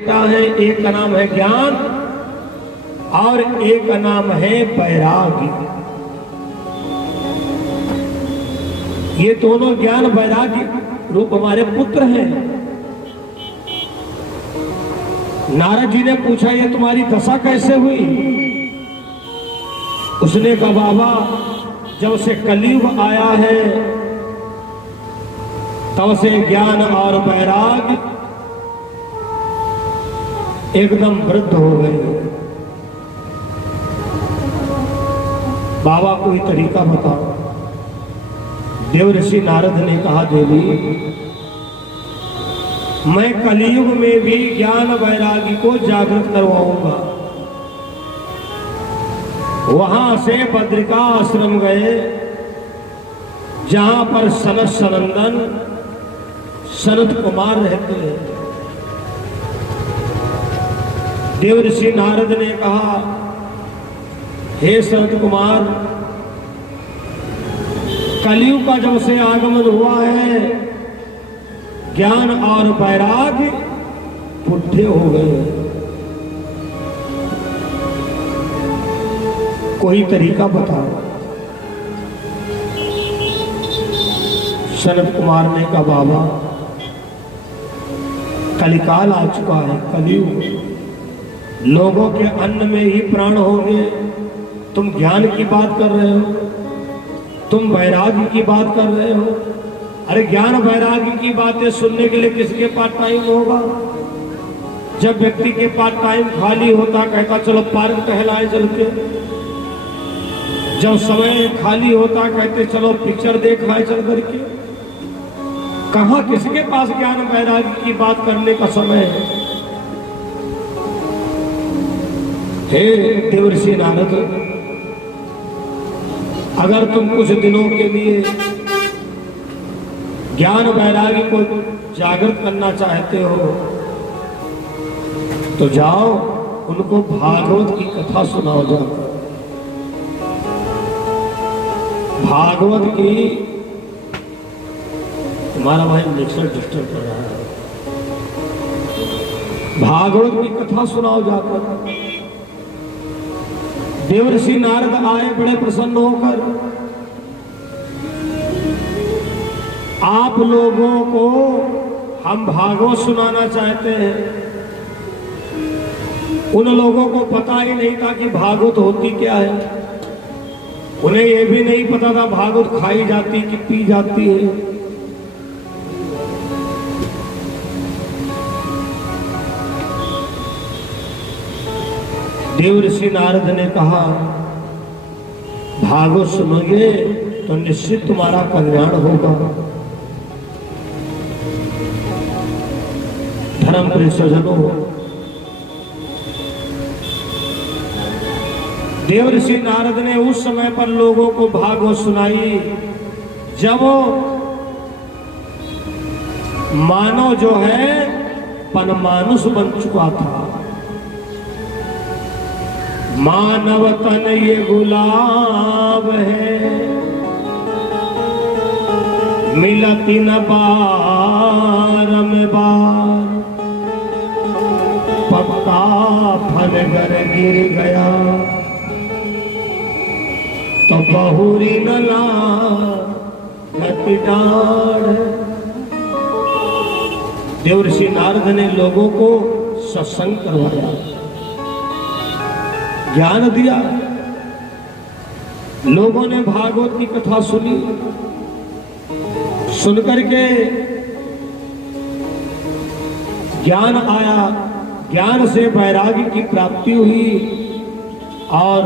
है। एक का नाम है ज्ञान और एक का नाम है वैराग्य। ये दोनों ज्ञान वैराग्य रूप हमारे पुत्र हैं। नारद जी ने पूछा ये तुम्हारी दशा कैसे हुई? उसने कहा बाबा जब से कलयुग आया है तब से ज्ञान और वैराग्य एकदम वृद्ध हो गए। बाबा कोई तरीका बताओ। देव ऋषि नारद ने कहा देवी मैं कलयुग में भी ज्ञान वैराग्य को जागृत करवाऊंगा। वहां से बद्रिका आश्रम गए जहां पर सनत सनंदन सनत कुमार रहते हैं। देव ऋषि नारद ने कहा हे सनत कुमार कलयुग का जब से आगमन हुआ है ज्ञान और वैराग्य पुट्ठे हो गए। कोई तरीका बताओ। सनत कुमार ने कहा बाबा कलिकाल आ चुका है, कलयुग, लोगों के अन्न में ही प्राण होंगे। तुम ज्ञान की बात कर रहे हो, तुम वैराग्य की बात कर रहे हो। अरे ज्ञान वैराग्य की बातें सुनने के लिए किसके पास टाइम होगा? जब व्यक्ति के पास टाइम खाली होता कहता चलो पार्क टहलाए चल के। जब समय खाली होता कहते चलो पिक्चर देखाए चल करके। कहां किसके पास ज्ञान वैराग्य की बात करने का समय है? हे देव ऋषि नारद अगर तुम कुछ दिनों के लिए ज्ञान वैराग्य को जागृत करना चाहते हो तो जाओ उनको भागवत की कथा सुनाओ। जाओ भागवत की। तुम्हारा भाई मिक्सर डिस्टर्ब कर रहा है। भागवत की कथा सुनाओ जाकर। देव ऋषि नारद आए बड़े प्रसन्न होकर। आप लोगों को हम भागवत सुनाना चाहते हैं। उन लोगों को पता ही नहीं था कि भागवत होती क्या है। उन्हें यह भी नहीं पता था भागवत खाई जाती कि पी जाती है। देव ऋषि नारद ने कहा भागवत सुनोगे तो निश्चित तुम्हारा कल्याण होगा। धर्म परिसजनों देव ऋषि नारद ने उस समय पर लोगों को भागवत सुनाई जब मानव जो है पनमानुष बन चुका था। मानव तन ये गुलाब है मिलती न बार में बार। पत्ता फल कर गिर गया तो बहुरी नला डाढ़। देव ऋषि नारद ने लोगों को सत्संग करवाया, ज्ञान दिया। लोगों ने भागवत की कथा सुनी। सुनकर के ज्ञान आया, ज्ञान से वैराग्य की प्राप्ति हुई और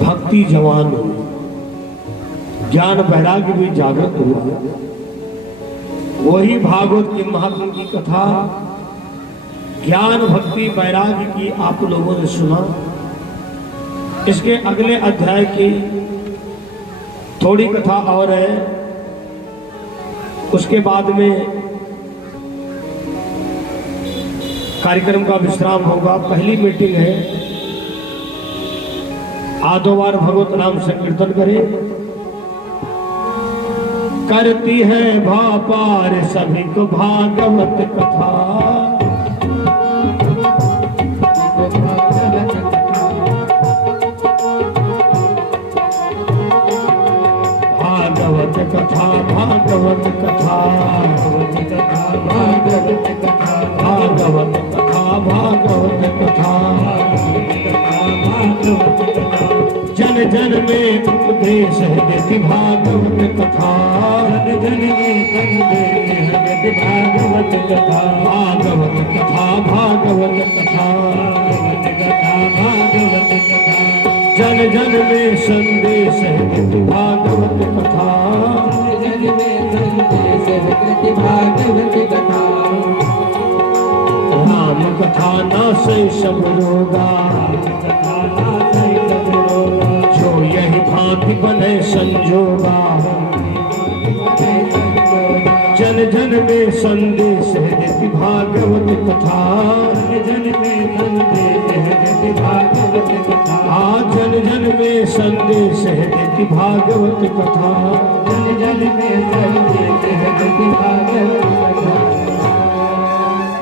भक्ति जवान हुई। ज्ञान वैराग्य भी जागृत हुआ। वही भागवत के महात्म की कथा ज्ञान भक्ति वैराग्य की आप लोगों ने सुना। इसके अगले अध्याय की थोड़ी कथा और है, उसके बाद में कार्यक्रम का विश्राम होगा। पहली मीटिंग है, आधो बार भगवत नाम संकीर्तन करें। करती है भापार सभी को भागवत कथा। भागवत कथा भागवत कथा भागवत कथा भागवत कथा भागवत कथा जन जन में उपदेश है देती भागवत कथा। जन में संदेश है देती भागवत कथा। भागवत कथा भागवत कथा भागवत कथा जन जन में संदेश है देती भागवत कथा। जन में संदेश है देती भागवत कथा। राम कथा ना से सब रोगा जो यही भांति बने संजोगा। जन जन में संदेश है देती भागवत कथा। जन में संदेश है देती भागवत कथा। जन जन में संदेश है देती भागवत कथा। जन जन में संदेश है देती भागवत कथा।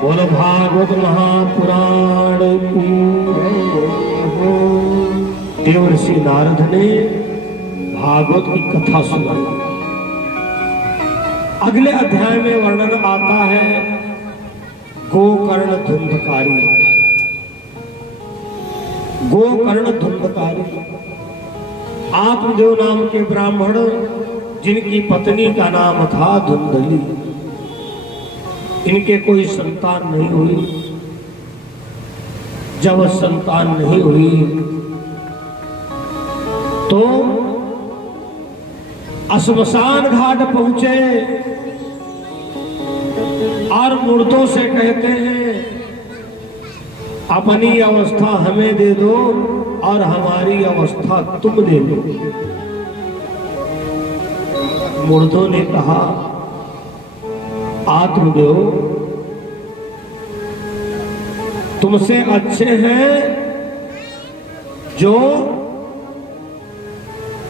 बोलो भागवत महापुराण की। देवर्षि नारद ने भागवत की कथा सुनाई। अगले अध्याय में वर्णन आता है गोकर्ण धुंधकारी। गोकर्ण धुंधकारी आत्मदेव नाम के ब्राह्मण जिनकी पत्नी का नाम था धुंधली। इनके कोई संतान नहीं हुई। जब संतान नहीं हुई तो श्मशान घाट पहुंचे और मुर्दों से कहते हैं अपनी अवस्था हमें दे दो और हमारी अवस्था तुम दे दो। मुर्दों ने कहा आत्मदेव तुमसे अच्छे हैं जो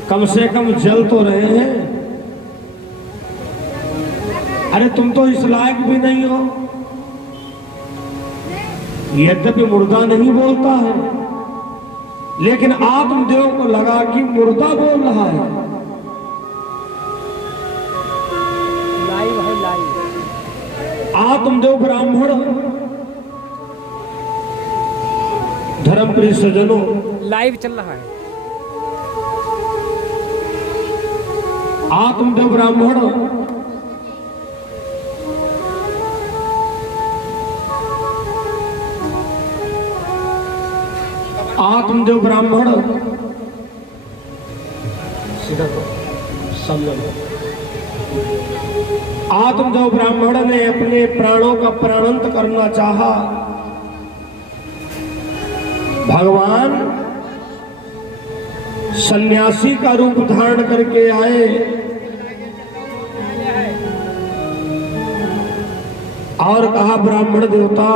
कम से कम जल तो रहे हैं। अरे तुम तो इस लायक भी नहीं हो। यद्यपि मुर्दा नहीं बोलता है लेकिन आत्मदेव को लगा कि मुर्दा बोल रहा है। लाइव है लाइव। आत्मदेव ब्राह्मण धर्मप्रिय सज्जनों लाइव चल रहा है। आत्मदेव ब्राह्मण आत्मदेव ब्राह्मण आत्मदेव ब्राह्मण ने अपने प्राणों का प्राणांत करना चाहा। भगवान सन्यासी का रूप धारण करके आए और कहा ब्राह्मण देवता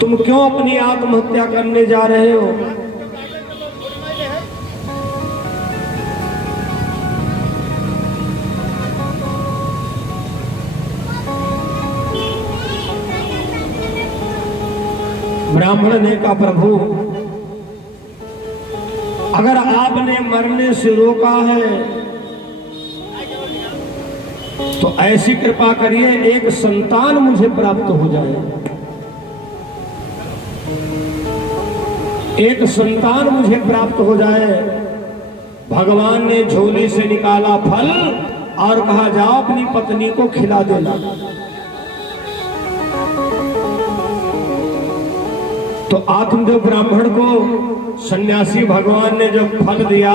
तुम क्यों अपनी आत्महत्या करने जा रहे हो? ब्राह्मण ने कहा प्रभु अगर आपने मरने से रोका है तो ऐसी कृपा करिए एक संतान मुझे प्राप्त हो जाए। एक संतान मुझे प्राप्त हो जाए। भगवान ने झोले से निकाला फल और कहा जाओ अपनी पत्नी को खिला देना। तो आत्मदेव ब्राह्मण को सन्यासी भगवान ने जब फल दिया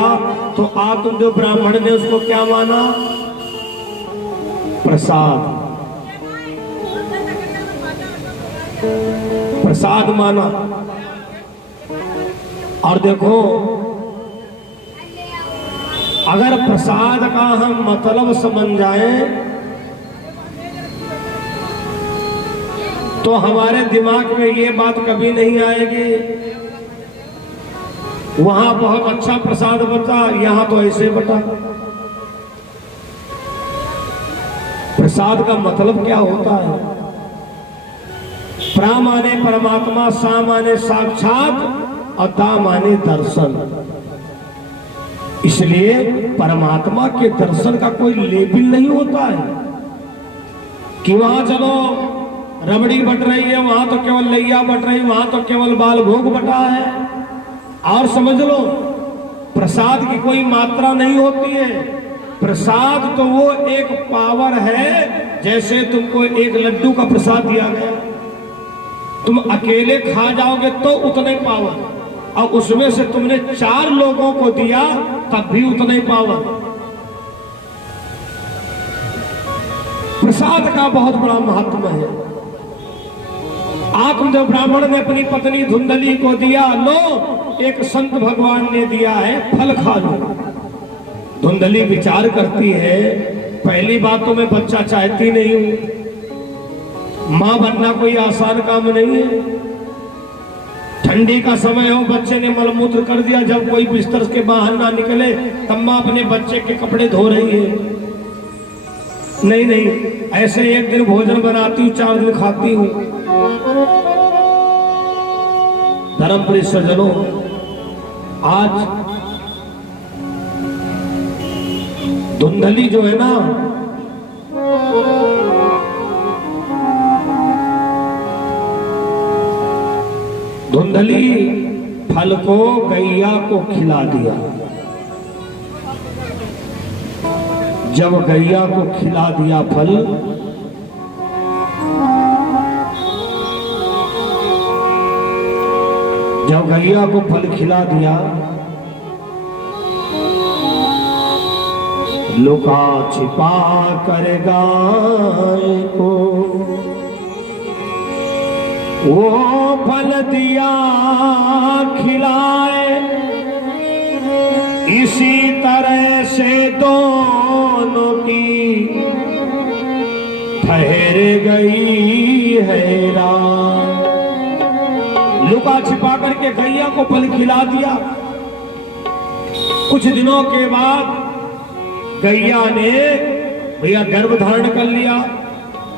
तो आत्मदेव ब्राह्मण ने उसको क्या माना? प्रसाद। प्रसाद माना। और देखो अगर प्रसाद का हम मतलब समझ जाएं तो हमारे दिमाग में ये बात कभी नहीं आएगी वहां बहुत अच्छा प्रसाद बटा, यहां तो ऐसे बटा। प्रसाद का मतलब क्या होता है? प्रा माने परमात्मा, सा माने साक्षात और दा माने दर्शन। इसलिए परमात्मा के दर्शन का कोई लेबिल नहीं होता है कि वहां चलो रबड़ी बट रही है, वहां तो केवल लैया बट रही, वहां तो केवल बाल भोग बटा है। और समझ लो प्रसाद की कोई मात्रा नहीं होती है। प्रसाद तो वो एक पावर है, जैसे तुमको एक लड्डू का प्रसाद दिया गया, तुम अकेले खा जाओगे तो उतने पावर, और उसमें से तुमने 4 लोगों को दिया तब भी उतना ही पावर। प्रसाद का बहुत बड़ा महत्व है। आत्मदेव ब्राह्मण ने अपनी पत्नी धुंधली को दिया, लो एक संत भगवान ने दिया है, फल खा लो। धुंधली विचार करती है, पहली बात तो मैं बच्चा चाहती नहीं हूं, मां बनना कोई आसान काम नहीं है। ठंडी का समय हो, बच्चे ने मलमूत्र कर दिया, जब कोई बिस्तर के बाहर ना निकले तब मां अपने बच्चे के कपड़े धो रही है। नहीं नहीं, ऐसे एक दिन भोजन बनाती हूँ, 4 दिन खाती हूँ। धर्म प्रिय सज्जनों, आज धुंधली जो है ना, धुंधली फल को गैया को खिला दिया। जब गैया को खिला दिया फल, जब गैया को फल खिला दिया, लुका छिपा कर गाय को वो फल दिया खिलाए। इसी तरह से दोनों की ठहर गई है रात। लुका छिपा करके गैया को फल खिला दिया। कुछ दिनों के बाद गैया ने भैया गर्भ धारण कर लिया।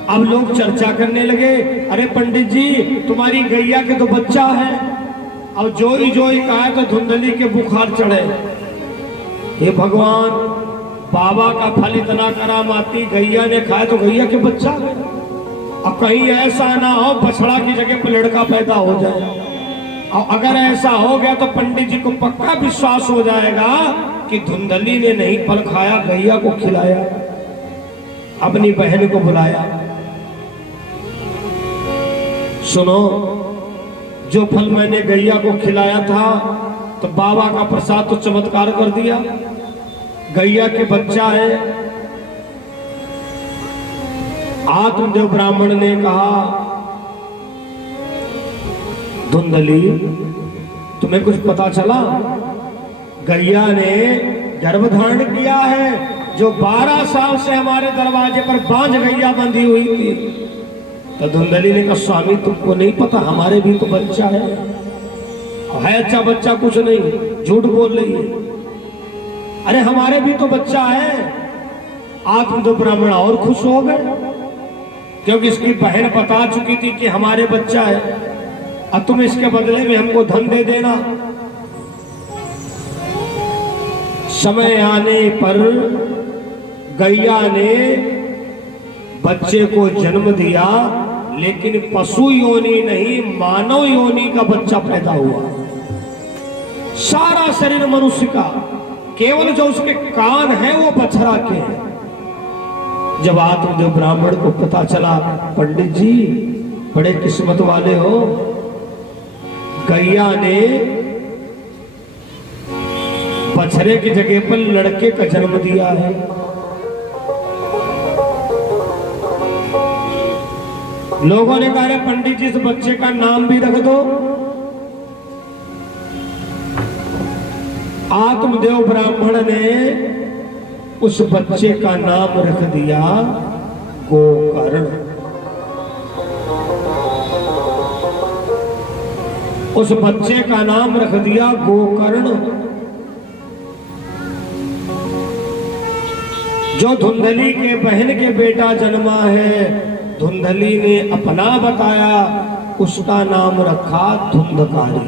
अब लोग चर्चा करने लगे, अरे पंडित जी तुम्हारी गैया के तो बच्चा है। अब जोई जोई कहा तो धुंधली के बुखार चढ़े। हे भगवान, बाबा का फल इतना करामाती, गैया ने खाया तो गैया के बच्चा है। अब कहीं ऐसा ना हो बछड़ा की जगह पर लड़का पैदा हो जाए, और अगर ऐसा हो गया तो पंडित जी को पक्का विश्वास हो जाएगा कि धुंधली ने नहीं फल खाया, गैया को खिलाया। अपनी बहन को बुलाया, सुनो जो फल मैंने गैया को खिलाया था तो बाबा का प्रसाद तो चमत्कार कर दिया, गैया के बच्चा है। आत्मदेव ब्राह्मण ने कहा, धुंधली तुम्हें कुछ पता चला? गैया ने गर्भ धारण किया है, जो 12 साल से हमारे दरवाजे पर बांझ गैया बंधी हुई थी। तो धुंधली ने कहा, स्वामी तुमको नहीं पता, हमारे भी तो बच्चा है अच्छा बच्चा कुछ नहीं, झूठ बोल रही है। अरे हमारे भी तो बच्चा है। आत्मदेव ब्राह्मण और खुश हो गए, क्योंकि इसकी बहन बता चुकी थी कि हमारे बच्चा है, अब तुम इसके बदले में हमको धन दे देना। समय आने पर गैया ने बच्चे को जन्म दिया, लेकिन पशु योनि नहीं मानव योनि का बच्चा पैदा हुआ। सारा शरीर मनुष्य का, केवल जो उसके कान है वो बछड़ा के हैं। जब आत्मदेव ब्राह्मण को पता चला, पंडित जी बड़े किस्मत वाले हो, गैया ने बछड़े की जगह पर लड़के का जन्म दिया है। लोगों ने कहा, पंडित जी इस बच्चे का नाम भी रख दो। आत्मदेव ब्राह्मण ने उस बच्चे का नाम रख दिया गोकर्ण। उस बच्चे का नाम रख दिया गोकर्ण। जो धुंधली के बहन के बेटा जन्मा है, धुंधली ने अपना बताया, उसका नाम रखा धुंधकारी।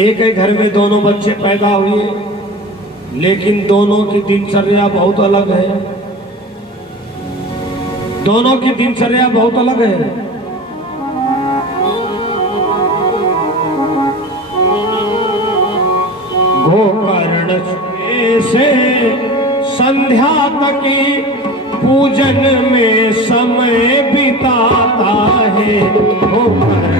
एक ही घर में दोनों बच्चे पैदा हुए, लेकिन दोनों की दिनचर्या बहुत अलग है। दोनों की दिनचर्या बहुत अलग है। गोकर्ण से संध्या तक पूजन में समय बिताता है। गोकर्ण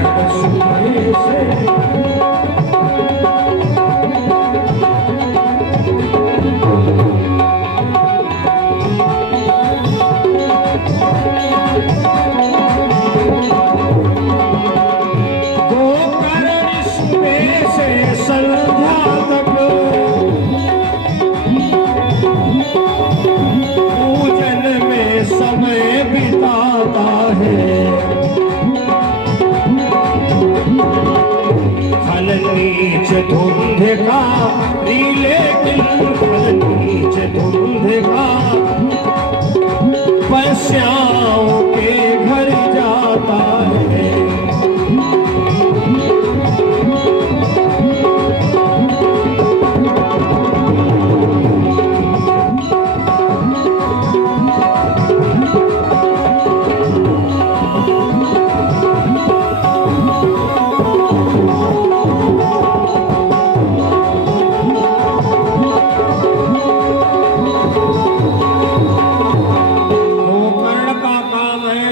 से धुंध का नीले नीच धुंध का पैस्याओं के घर जाता है।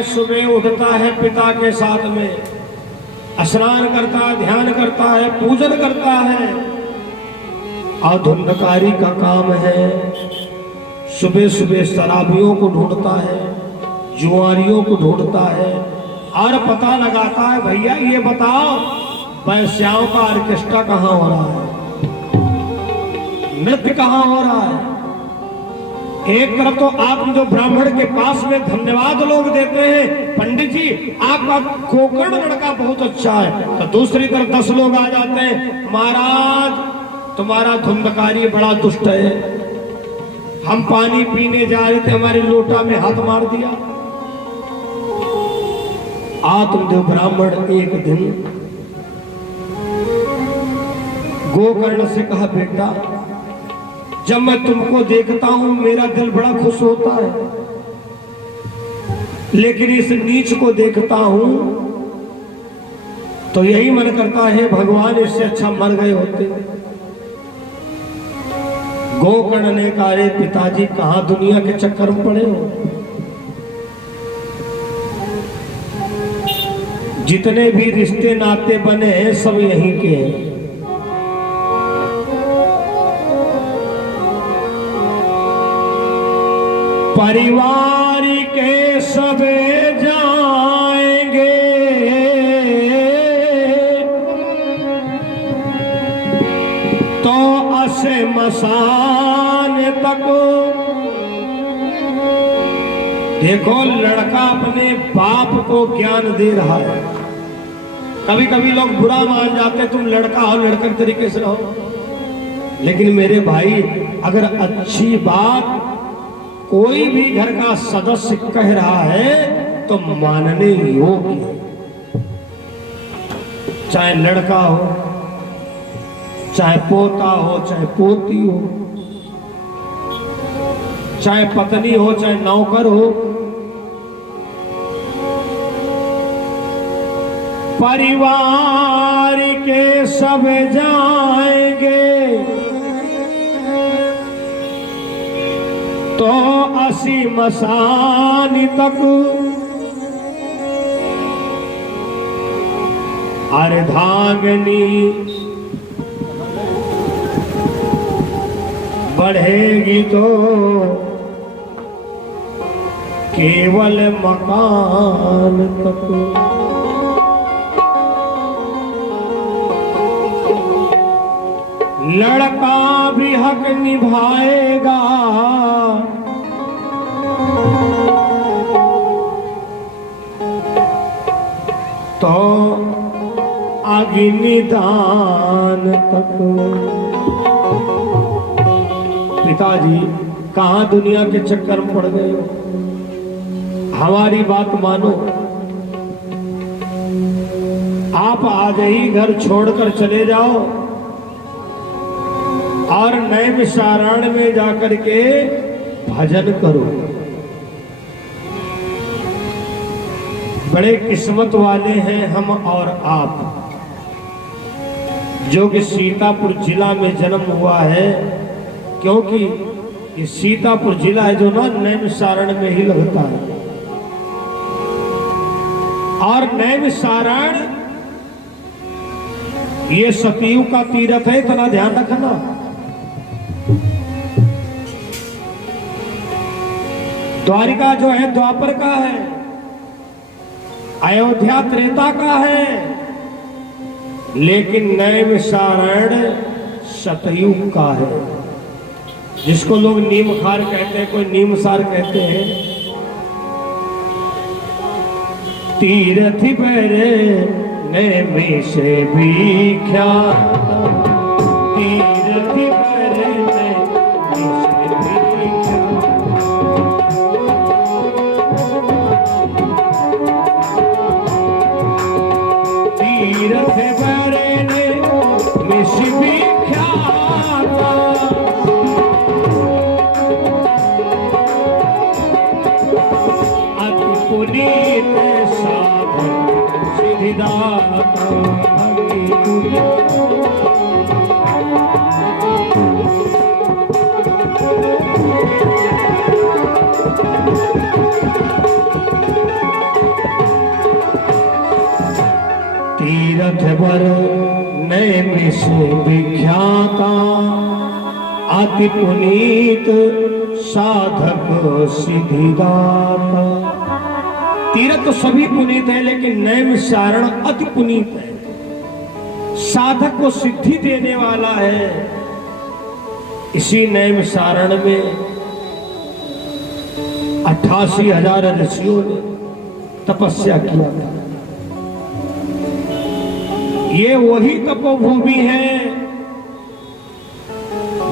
सुबह उठता है, पिता के साथ में स्नान करता है, ध्यान करता है, पूजन करता है। और धुंधकारी का काम है सुबह सुबह शराबियों को ढूंढता है, जुआरियों को ढूंढता है और पता लगाता है, भैया ये बताओ वैश्याओं का ऑर्केस्ट्रा कहाँ हो रहा है, नृत्य कहाँ हो रहा है। एक तरफ तो आप जो ब्राह्मण के पास में धन्यवाद लोग देते हैं, पंडित जी आपका गोकर्ण लड़का बहुत अच्छा है, तो दूसरी तरफ 10 लोग आ जाते हैं, महाराज तुम्हारा धुंधकारी बड़ा दुष्ट है, हम पानी पीने जा रहे थे, हमारे लोटा में हाथ मार दिया। आत्मदेव ब्राह्मण एक दिन गोकर्ण से कहा, बेटा जब मैं तुमको देखता हूं मेरा दिल बड़ा खुश होता है, लेकिन इस नीच को देखता हूं तो यही मन करता है भगवान इससे अच्छा मर गए होते। गोकर्ण ने कहा, अरे पिताजी कहां दुनिया के चक्कर में पड़े हो, जितने भी रिश्ते नाते बने हैं सब यहीं के हैं। परिवार के सब जाएंगे तो श्मशान तक। देखो लड़का अपने बाप को ज्ञान दे रहा है। कभी कभी लोग बुरा मान जाते, तुम लड़का हो लड़के तरीके से रहो, लेकिन मेरे भाई अगर अच्छी बात कोई भी घर का सदस्य कह रहा है तो मानने योग्य, चाहे लड़का हो, चाहे पोता हो, चाहे पोती हो, चाहे पत्नी हो, चाहे नौकर हो। परिवार के सब जाएंगे तो श्मशान तक। अर्धांगिनी बढ़ेगी तो केवल मकान तक। लड़का भी हक निभाएगा तो मांगी निदान तक। पिताजी कहाँ दुनिया के चक्कर में पड़ गए हो, हमारी बात मानो। आप आज ही घर छोड़कर चले जाओ और नैमिषारण्य में जाकर के भजन करो। बड़े किस्मत वाले हैं हम और आप, जो कि सीतापुर जिला में जन्म हुआ है, क्योंकि ये सीतापुर जिला है जो ना नैमिषारण्य में ही लगता है। और नैमिषारण्य ये सतयुग का तीर्थ है, इतना ध्यान रखना। द्वारिका जो है द्वापर का है, अयोध्या त्रेता का है, लेकिन नैमिषारण्य सतयुग का है, जिसको लोग नीमखार कहते हैं, कोई नीमसार कहते हैं। तीर्थ बरे नैमिष विख्यात, तीर्थ बरे नैमिष विख्यात। तीर्थ बरे नैमिष विख्यात, अति पुनीत साधक सिद्धिदाता भक्ति पुनीत। तीर्थ बर नैमिष विख्याता, अति पुनीत साधक सिद्धिदाता। तीर्थ तो सभी पुनीत है, लेकिन नैमिषारण्य अति पुनीत है, साधक को सिद्धि देने वाला है। इसी नैमिषारण्य में 88,000 ऋषियों ने तपस्या किया था। ये वही तपोभूमि है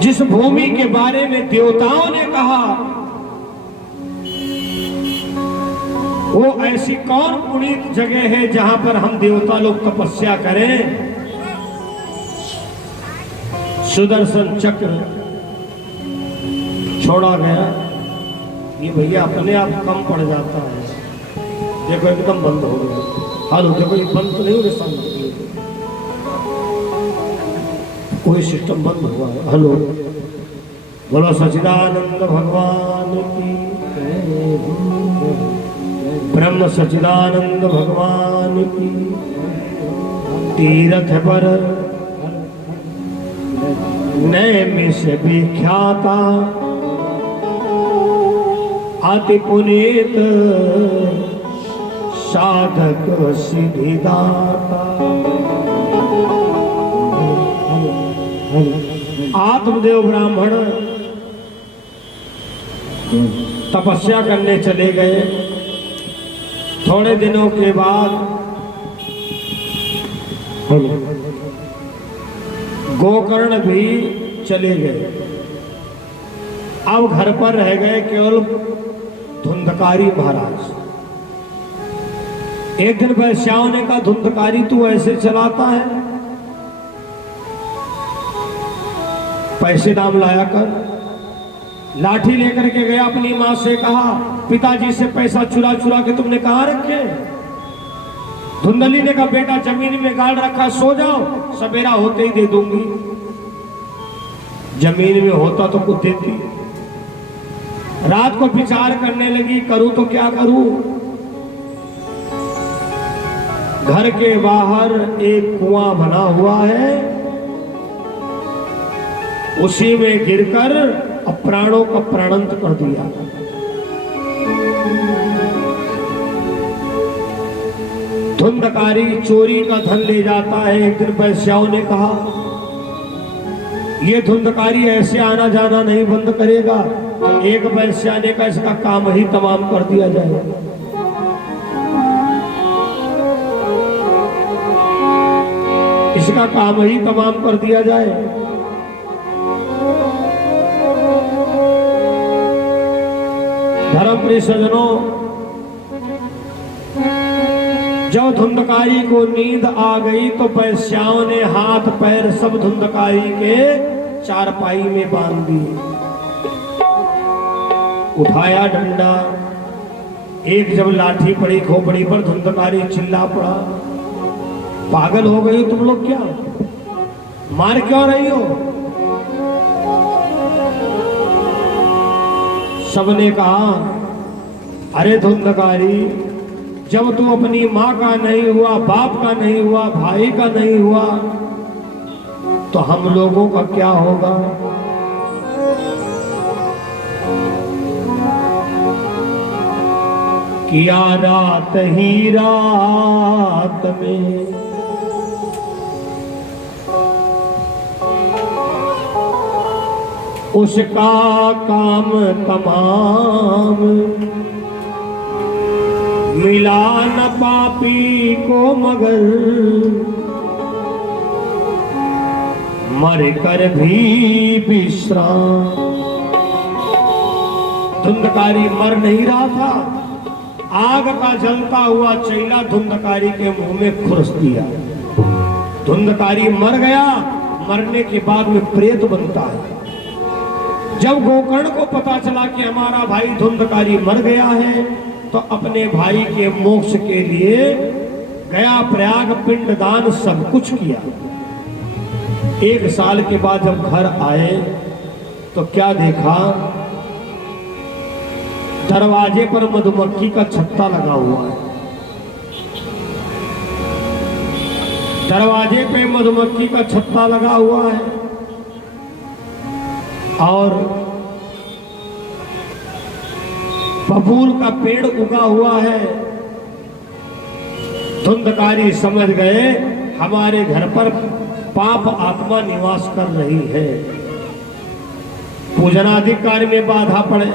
जिस भूमि के बारे में देवताओं ने कहा, वो ऐसी कौन पुनीत जगह है जहां पर हम देवता लोग तपस्या करें। सुदर्शन चक्र छोड़ा गया, ये भैया अपने आप कम पड़ जाता है। देखो एकदम बंद हो गया। हालो देखो, ये बंद तो नहीं हो रहा, कोई सिस्टम बंद हुआ है। हेलो, बोलो सच्चिदानंद भगवान की, ब्रह्म सच्चिदानंद भगवान की। तीर्थ पर नैमिष विख्याता, अति पुनीत साधक सिद्धिदाता। आत्मदेव ब्राह्मण तपस्या करने चले गए। थोड़े दिनों के बाद गोकर्ण भी चले गए। अब घर पर रह गए केवल धुंधकारी महाराज। एक दिन वैश्याओं ने कहा, धुंधकारी तू ऐसे चलाता है, पैसे दाम लाया कर। लाठी लेकर के गया, अपनी मां से कहा, पिताजी से पैसा चुरा चुरा के तुमने कहां रखे। धुंधली ने कहा, बेटा जमीन में गाड़ रखा, सो जाओ, सवेरा होते ही दे दूंगी। जमीन में होता तो कुछ देती। रात को विचार करने लगी, करूं तो क्या करूं। घर के बाहर एक कुआं बना हुआ है, उसी में गिरकर प्राणों का प्राणांत कर दिया। धुंधकारी चोरी का धन ले जाता है। एक दिन वैश्याओं ने कहा, ये धुंधकारी ऐसे आना जाना नहीं बंद करेगा। एक वैश्या ने कहा, इसका काम ही तमाम कर दिया जाए। इसका काम ही तमाम कर दिया जाए। धर्म प्रिय सज्जनों, जब धुंधकारी को नींद आ गई तो वैश्याओं ने हाथ पैर सब धुंधकारी के चारपाई में बांध दिए। उठाया डंडा, एक जब लाठी पड़ी खोपड़ी पर, धुंधकारी चिल्ला पड़ा, पागल हो गई तुम लोग, क्या मार क्यों रही हो? सबने कहा, अरे धुंधकारी, जब तू अपनी माँ का नहीं हुआ, बाप का नहीं हुआ, भाई का नहीं हुआ, तो हम लोगों का क्या होगा? किया रात ही रात में उसका काम तमाम, मिला न पापी को मगर मर कर भी विश्राम। धुंधकारी मर नहीं रहा था, आग का जलता हुआ चैला धुंधकारी के मुंह में खुरस दिया। धुंधकारी मर गया, मरने के बाद में प्रेत बनता है। जब गोकर्ण को पता चला कि हमारा भाई धुंधकारी मर गया है, तो अपने भाई के मोक्ष के लिए गया प्रयाग, पिंडदान सब कुछ किया। 1 साल के बाद जब घर आए तो क्या देखा? दरवाजे पर मधुमक्खी का छत्ता लगा हुआ है। दरवाजे पे मधुमक्खी का छत्ता लगा हुआ है और बबूल का पेड़ उगा हुआ है। धुंधकारी समझ गए हमारे घर पर पाप आत्मा निवास कर रही है। पूजनादि कार्य में बाधा पड़े,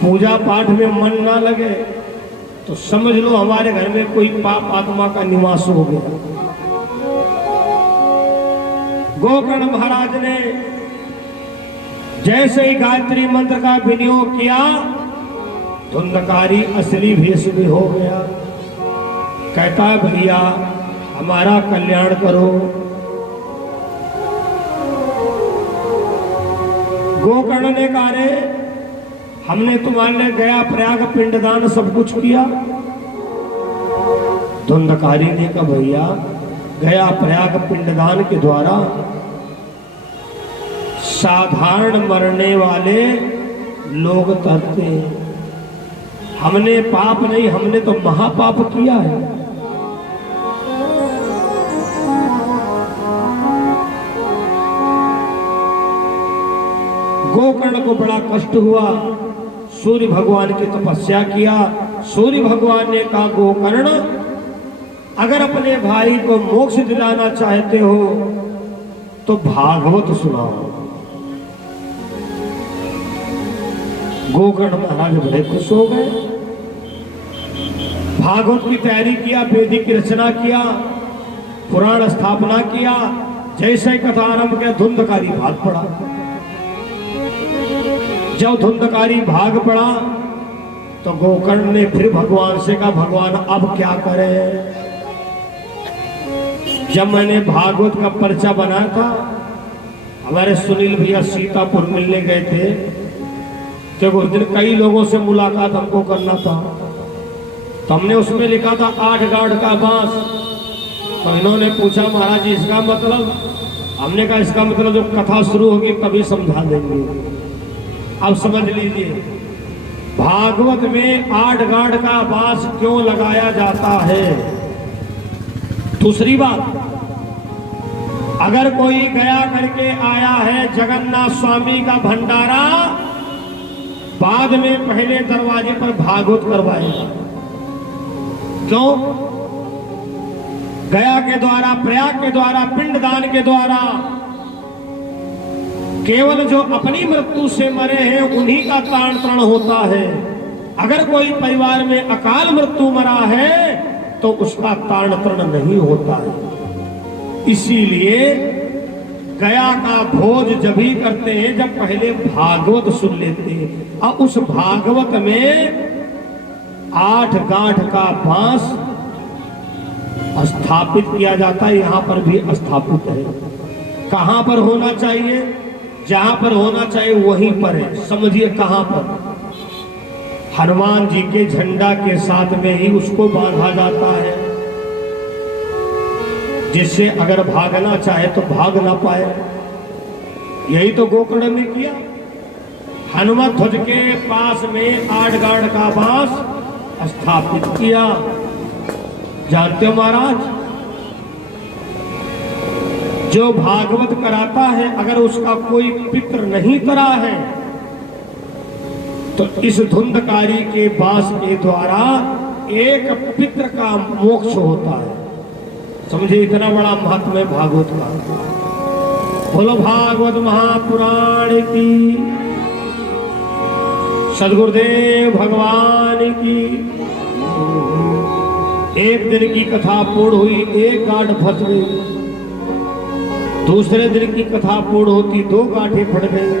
पूजा पाठ में मन ना लगे, तो समझ लो हमारे घर में कोई पाप आत्मा का निवास हो गया। गोकर्ण महाराज ने जैसे ही गायत्री मंत्र का विनियोग किया, धुंधकारी असली भेष में हो गया। कहता है, भैया हमारा कल्याण करो। गोकर्ण ने कहा, रे हमने तुम्हारे लिए गया प्रयाग पिंडदान सब कुछ किया। धुंधकारी ने कहा, भैया गया प्रयाग पिंडदान के द्वारा साधारण मरने वाले लोग तरते हैं, हमने पाप नहीं, हमने तो महापाप किया है। गोकर्ण को बड़ा कष्ट हुआ, सूर्य भगवान की तपस्या किया। सूर्य भगवान ने कहा, गोकर्ण अगर अपने भाई को मोक्ष दिलाना चाहते हो तो भागवत सुनाओ। गोकर्ण महाराज बड़े खुश हो गए, भागवत की तैयारी किया, वेदी की रचना किया, पुराण स्थापना किया। जैसे ही कथा आरंभ किया, धुंधकारी भाग पड़ा। जब धुंधकारी भाग पड़ा तो गोकर्ण ने फिर भगवान से कहा, भगवान अब क्या करें? जब मैंने भागवत का पर्चा बनाया था, हमारे सुनील भैया सीतापुर मिलने गए थे, जब उस दिन कई लोगों से मुलाकात हमको करना था, तो हमने उसमें लिखा था 8 गाढ़ का बांस। तो इन्होंने पूछा, महाराज जी इसका मतलब? हमने कहा इसका मतलब जब कथा शुरू होगी तभी समझा देंगे। अब समझ लीजिए, भागवत में 8 गाढ़ का बांस क्यों लगाया जाता है। दूसरी बात, अगर कोई गया करके आया है जगन्नाथ स्वामी का भंडारा, बाद में पहले दरवाजे पर भागवत करवाएगा। क्यों? गया के द्वारा, प्रयाग के द्वारा, पिंडदान के द्वारा केवल जो अपनी मृत्यु से मरे हैं उन्हीं का तारण तरण होता है। अगर कोई परिवार में अकाल मृत्यु मरा है तो उसका तारण तरण नहीं होता है। इसीलिए गया का भोज जब ही करते हैं जब पहले भागवत सुन लेते हैं, और उस भागवत में 8 गांठ का बांस स्थापित किया जाता है। यहां पर भी स्थापित है। कहां पर होना चाहिए? जहां पर होना चाहिए वहीं पर है। समझिए कहां पर? हनुमान जी के झंडा के साथ में ही उसको बांधा जाता है, जिससे अगर भागना चाहे तो भाग ना पाए। यही तो गोकर्ण ने किया। हनुमत ध्वज के पास में 8 गांठ का बांस स्थापित किया। जानते हो महाराज, जो भागवत कराता है अगर उसका कोई पित्र नहीं करा है तो इस धुंधकारी के बांस के द्वारा एक पित्र का मोक्ष होता है। समझे, इतना बड़ा महत्व है भागवत का। बोलो भागवत महापुराण की, सद्गुरुदेव भगवान की। एक दिन की कथा पूर्ण हुई, 1 गांठ फंस गई। दूसरे दिन की कथा पूर्ण होती 2 गांठें फट गई।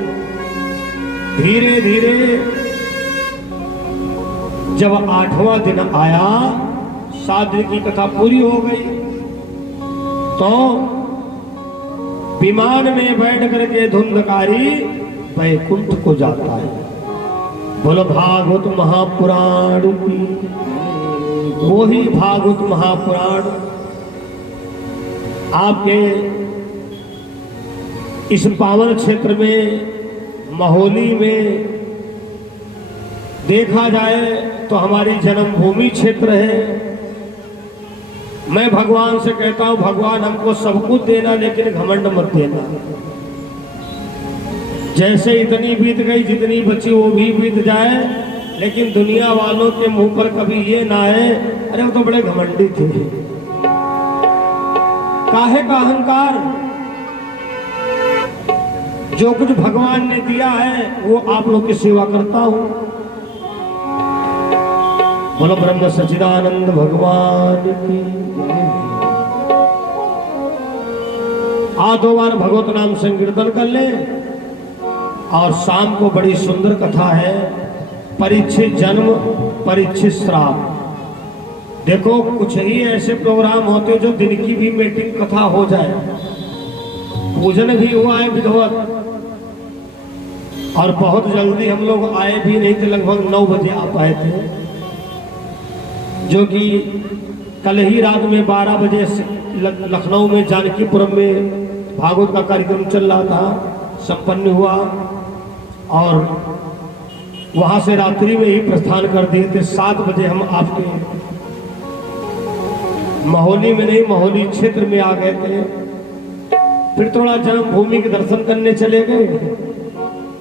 धीरे धीरे जब 8वां दिन आया, 7 दिन की कथा पूरी हो गई, तो विमान में बैठ करके धुंधकारी वैकुंठ को जाता है। बोलो भागवत महापुराण की। वो ही भागवत महापुराण आपके इस पावन क्षेत्र में महोली में देखा जाए तो हमारी जन्मभूमि क्षेत्र है। मैं भगवान से कहता हूं, भगवान हमको सब कुछ देना लेकिन घमंड मत देना। जैसे इतनी बीत गई, जितनी बची वो भी बीत जाए, लेकिन दुनिया वालों के मुंह पर कभी ये ना आए अरे वो तो बड़े घमंडी थे। काहे का अहंकार? जो कुछ भगवान ने दिया है वो आप लोग की सेवा करता हूं। बोलो ब्रह्म सच्चिदानंद भगवान की। आ 2 बार भगवत नाम संकीर्तन कर ले। और शाम को बड़ी सुंदर कथा है, परीक्षित जन्म परीक्षित श्राप। देखो कुछ ही ऐसे प्रोग्राम होते जो दिन की भी मीटिंग कथा हो जाए। पूजन भी हुआ है विधिवत, और बहुत जल्दी हम लोग आए भी नहीं थे, लगभग 9 बजे आ पाए थे। जो कि कल ही रात में 12 बजे लखनऊ में जानकीपुरम में भागवत का कार्यक्रम चल रहा था, संपन्न हुआ। और वहां से रात्रि में ही प्रस्थान कर दिए थे। 7 बजे हम आपके महोली में नहीं, महोली क्षेत्र में आ गए थे। फिर थोड़ा जन्मभूमि के दर्शन करने चले गए,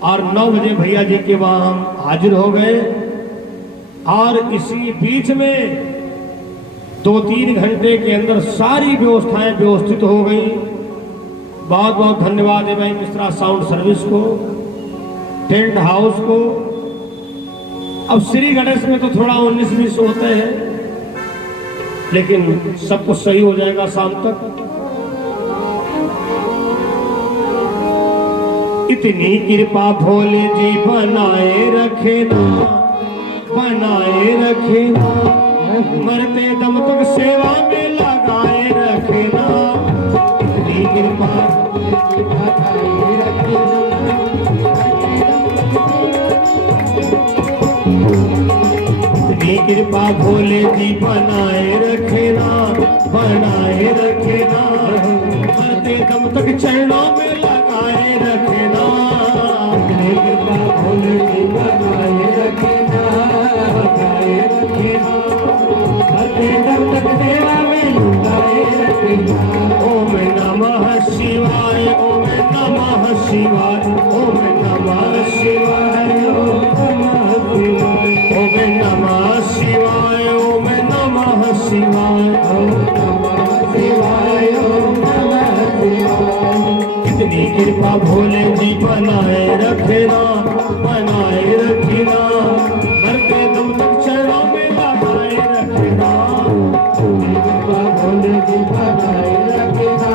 और 9 बजे भैया जी के वहां हम हाजिर हो गए। और इसी बीच में 2-3 घंटे के अंदर सारी व्यवस्थाएं व्यवस्थित हो गई। बहुत बहुत धन्यवाद है भाई मिश्रा साउंड सर्विस को, टेंट हाउस को। अब श्री गणेश में तो थोड़ा 19-20 होते हैं, लेकिन सब कुछ सही हो जाएगा शाम तक। इतनी कृपा भोले जी बनाए रखे ना, बनाए रखे ना, मरते दम तक सेवा में लगाए रखे ना। इतनी कृपा बनाए रखे ना, इतनी कृपा भोले जी बनाए रखे ना, बनाए रखे ना, मरते दम तक चरणों में लगाए रखे ना। इतनी कृपा भोले जी बनाए रखे ना, बनाए रखे ना, मरते दम तक सेवा में लगाए रखे ना। ओम नमः शिवाय, ओम नमः शिवाय, ओम नमः शिवाय, ओम नमः शिवाय, ओम नमः शिवाय, ओम नमः शिवाय, ओम नमः शिवाय, ओम नमः शिवाय। इतनी कृपा भोले जी बनाए रखना, बनाए रखना, मरते दम तक चरणों में लगाए रखना। कृपा भोले जी बनाए रखना,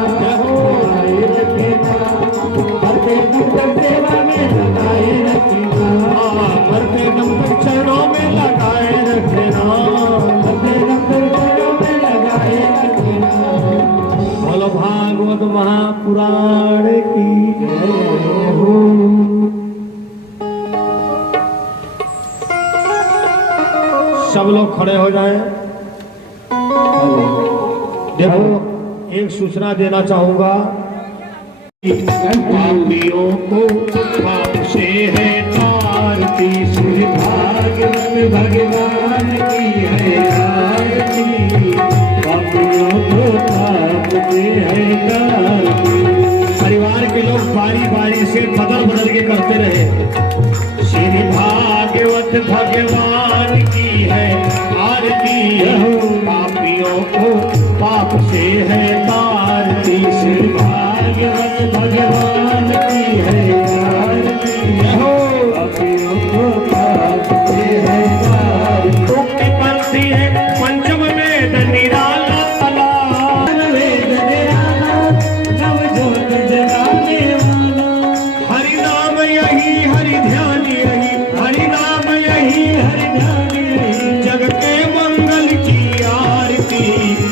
सब लोग खड़े हो जाएं। देखो एक सूचना देना चाहूंगा, पापियों को पाप से है तारती, श्री भागवत भगवान की है आरती, पापियों को पाप से है तारती। परिवार के लोग बारी बारी से बदल बदल के करते रहे। श्री भागवत भगवान की है आरती, पापियों को पाप से है तारती, श्री भागवत भगवान की है आरती, पापियों को पाप से है तारती। मुक्ति पंथी है पंचम वेद निराला, वेद निराला नवजोत जगाने वाला, हरि नाम यही हरि ध्यान यही, हरि नाम यही हरि ध्यान यही, जग के मंगल की आरती,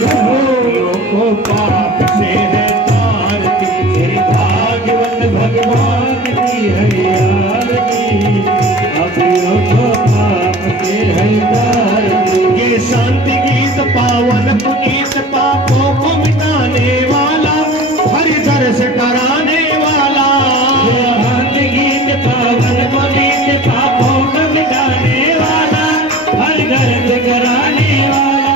पापियों को पाप से है तारती, श्री भागवत भगवान की है आरती, पापियों को पाप से है तारती। ये शांति गीत पावन पुनीत पापों को मिटाने वाला, हरि दर्श कराने वाला, शांति गीत पावन पुनीत पापों को मिटाने वाला, हरि दर्श कराने वाला,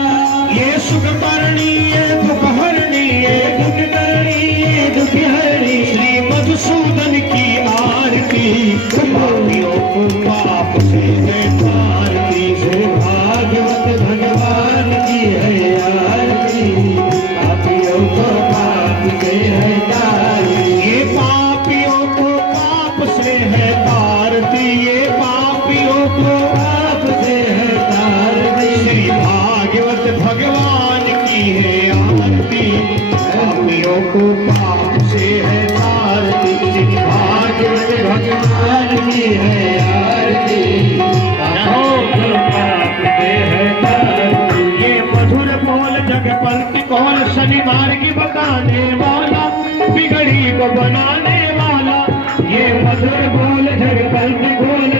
ये सुख करणी ये दुख हरणी, ये दुख करणी ये दुख हरणी, श्री मधुसूदन की आरती, पापियों को पाप से है तारती, श्री भागवत भगवान की है आरती, पापियों को पाप से है तारती। ये पापियों को पाप से है तारती, ये पापियों को पाप से है तारती, श्री भागवत भगवान की है आरती, पापियों को पाप से है तारती, श्री भागवत भगवान की है आरती, पापों को पाप से है तारती। ये मधुर बोल जगपंथ कौन शनि मार्ग बताने वाला, बिगड़ी को बनाने वाला, ये मधुर बोल जगपंथ कौन